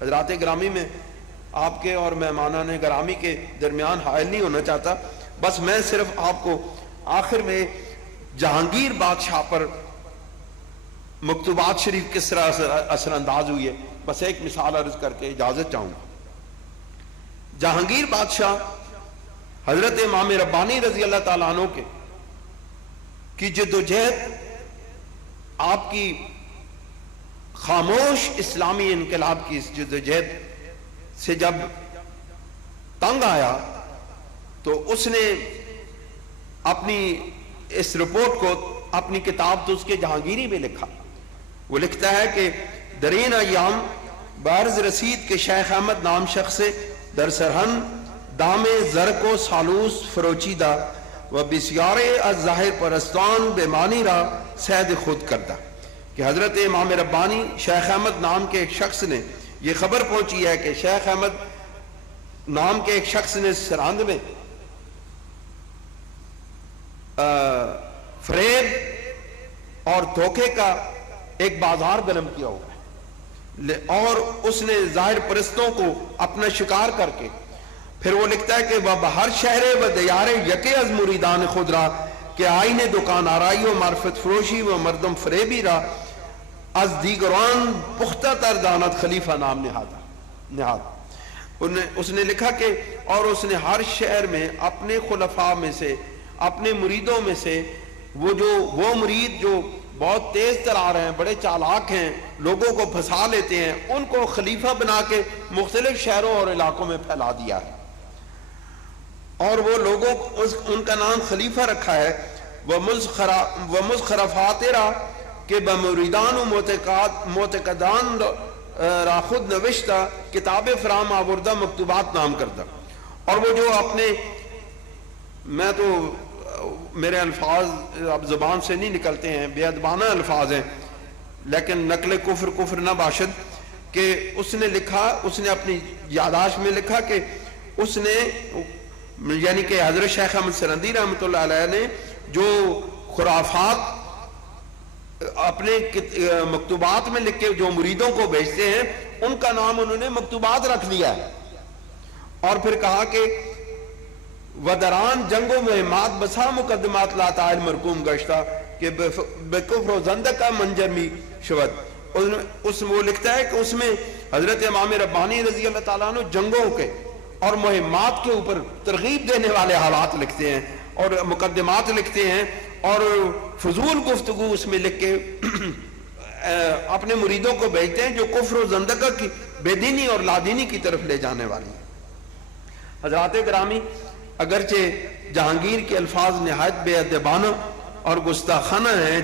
حضرات گرامی میں آپ کے اور مہمانان گرامی کے درمیان حائل نہیں ہونا چاہتا، بس میں صرف آپ کو آخر میں جہانگیر بادشاہ پر مکتوبات شریف کس طرح اثر انداز ہوئی ہے بس ایک مثال عرض کر کے اجازت چاہوں گا۔ جہانگیر بادشاہ حضرت امام ربانی رضی اللہ تعالیٰ عنہ کی جدوجہد، آپ کی خاموش اسلامی انقلاب کی اس جدوجہد سے جب تنگ آیا تو اس نے اپنی اس رپورٹ کو اپنی کتاب تو اس کے جہانگیری میں لکھا۔ وہ لکھتا ہے کہ درین ایام بعرض رسید کے شیخ احمد نام شخص سے در سرہن دام زرق و سالوس فروچیدہ و بسیارے از ظاہر پرستان بے معنی را سید خود کردہ، کہ حضرت امام ربانی شیخ احمد نام کے ایک شخص نے یہ خبر پہنچی ہے کہ شیخ احمد نام کے ایک شخص نے سرہند میں فریب اور دھوکے کا ایک بازار گرم کیا ہوا ہے، اور اس نے ظاہر پرستوں کو اپنا شکار کر کے پھر وہ لکھتا ہے کہ وہ بہر شہر و دیار یکے از مریدان خود را کہ آئین دکان آرائی و معرفت فروشی و مردم فریبی را از دیگران پختہ تر دانت خلیفہ نام نہاد۔ اس نے لکھا کہ اور اس نے ہر شہر میں اپنے خلفاء میں سے اپنے مریدوں میں سے وہ مرید جو بہت تیز ترار ہیں، بڑے چالاک ہیں، لوگوں کو پھنسا لیتے ہیں، ان کو خلیفہ بنا کے مختلف شہروں اور علاقوں میں پھیلا دیا ہے، اور وہ لوگوں ان کا نام خلیفہ رکھا ہے۔ ومزخرفات را کہ بمریدان و معتقدان را خود نوشتہ کتاب فرام آوردہ مکتوبات نام کردہ، اور وہ جو اپنے، میں تو میرے الفاظ اب زبان سے نہیں نکلتے ہیں، بے ادبانہ الفاظ ہیں، لیکن نقل کفر نہ باشد، کہ اس نے لکھا، اس نے اپنی یادداشت میں لکھا کہ اس نے، یعنی کہ حضرت شیخ احمد سرندی رحمۃ اللہ علیہ نے جو خرافات اپنے مکتوبات میں لکھ کے جو مریدوں کو بھیجتے ہیں ان کا نام انہوں نے مکتوبات رکھ دیا ہے، اور پھر کہا کہ ودران جنگ و مہمات بسا مقدمات لا تعال مرکوم گشتہ کہ بکفر و زندقہ منجرمی شود۔ وہ لکھتا ہے کہ اس میں حضرت امام ربانی رضی اللہ تعالیٰ عنہ جنگوں کے اور مہمات کے اوپر ترغیب دینے والے حالات لکھتے ہیں اور مقدمات لکھتے ہیں، اور فضول گفتگو اس میں لکھ کے اپنے مریدوں کو بھیجتے ہیں جو کفر و زندقہ کی بے دینی اور لادینی کی طرف لے جانے والی ہے۔ حضرات گرامی، اگرچہ جہانگیر کے الفاظ نہایت بے ادبانہ اور گستاخانہ ہیں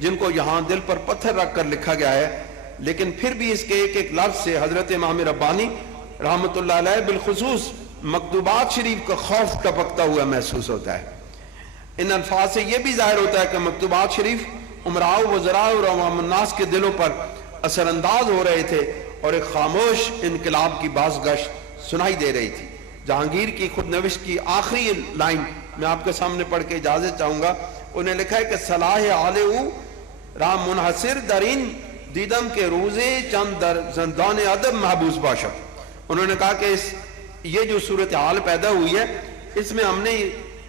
جن کو یہاں دل پر پتھر رکھ کر لکھا گیا ہے، لیکن پھر بھی اس کے ایک ایک لفظ سے حضرت امام ربانی رحمۃ اللہ علیہ بالخصوص مکتوبات شریف کا خوف ٹپکتا ہوا محسوس ہوتا ہے۔ ان الفاظ سے یہ بھی ظاہر ہوتا ہے کہ مکتوبات شریف امراء و وزراء اور عوام الناس کے دلوں پر اثر انداز ہو رہے تھے اور ایک خاموش انقلاب کی بازگشت سنائی دے رہی تھی۔ جہانگیر کی خود نوشت کی آخری لائن میں آپ کے سامنے پڑھ کے اجازت چاہوں گا۔ انہیں لکھا ہے کہ صلاح علیہ رام منحصر درین دیدم کے روزے چند در زندان ادب محبوس باشد۔ انہوں نے کہا کہ یہ جو صورتحال پیدا ہوئی ہے اس میں ہم نے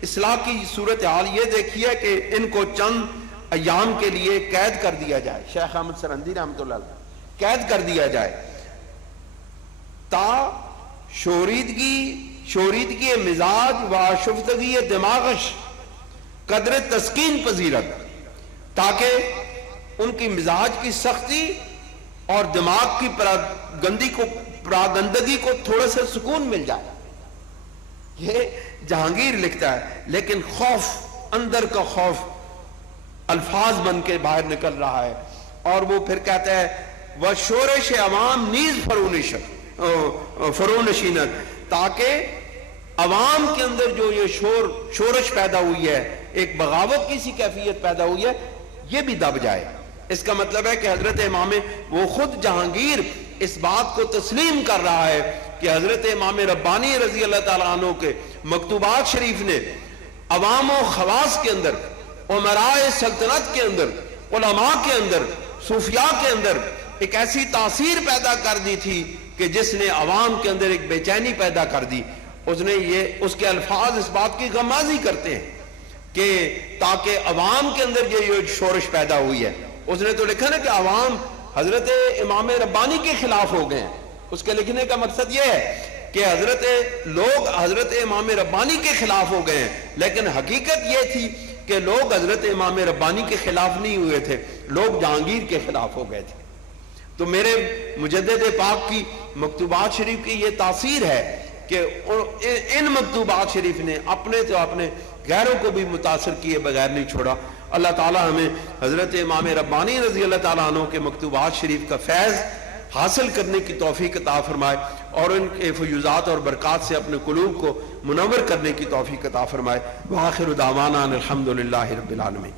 اصلاح کی صورتحال یہ دیکھی ہے کہ ان کو چند ایام کے لیے قید کر دیا جائے، شیخ احمد سرندی رحمۃ اللہ علیہ قید کر دیا جائے تا شوریدگی مزاج و شفتگی دماغش قدر تسکین پذیرت، تاکہ ان کی مزاج کی سختی اور دماغ کی پراگندگی کو تھوڑا سا سکون مل جائے۔ یہ جہانگیر لکھتا ہے، لیکن خوف، اندر کا خوف الفاظ بن کے باہر نکل رہا ہے، اور وہ پھر کہتا ہے وہ شورش عوام نیز فرونشینت، تاکہ عوام کے اندر جو یہ شورش پیدا ہوئی ہے، ایک بغاوت کی سی کیفیت پیدا ہوئی ہے، یہ بھی دب جائے۔ اس کا مطلب ہے کہ حضرت امام وہ خود جہانگیر اس بات کو تسلیم کر رہا ہے کہ حضرت امام ربانی رضی اللہ تعالیٰ عنہ کے مکتوبات شریف نے عوام و خواص کے اندر، امراء سلطنت کے اندر، علماء کے اندر، صوفیاء کے اندر ایک ایسی تاثیر پیدا کر دی تھی کہ جس نے عوام کے اندر ایک بے چینی پیدا کر دی. اس کے الفاظ اس بات کی غمازی کرتے ہیں کہ تاکہ عوام کے اندر یہ شورش پیدا ہوئی ہے. اس نے تو لکھا نا کہ عوام حضرت امام ربانی کے خلاف ہو گئے ہیں. اس کے لکھنے کا مقصد یہ ہے کہ لوگ حضرت امام ربانی کے خلاف ہو گئے ہیں، لیکن حقیقت یہ تھی کہ لوگ حضرت امام ربانی کے خلاف نہیں ہوئے تھے، لوگ جہانگیر کے خلاف ہو گئے تھے. تو میرے مجدد پاک کی مکتوبات شریف کی یہ تاثیر ہے کہ ان مکتوبات شریف نے اپنے غیروں کو بھی متاثر کیے بغیر نہیں چھوڑا. اللہ تعالی ہمیں حضرت امام ربانی رضی اللہ تعالیٰ عنہ کے مکتوبات شریف کا فیض حاصل کرنے کی توفیق عطا فرمائے اور ان کے فیوزات اور برکات سے اپنے قلوب کو منور کرنے کی توفیق عطا فرمائے. وآخر دعوانا الحمدللہ رب العالمین.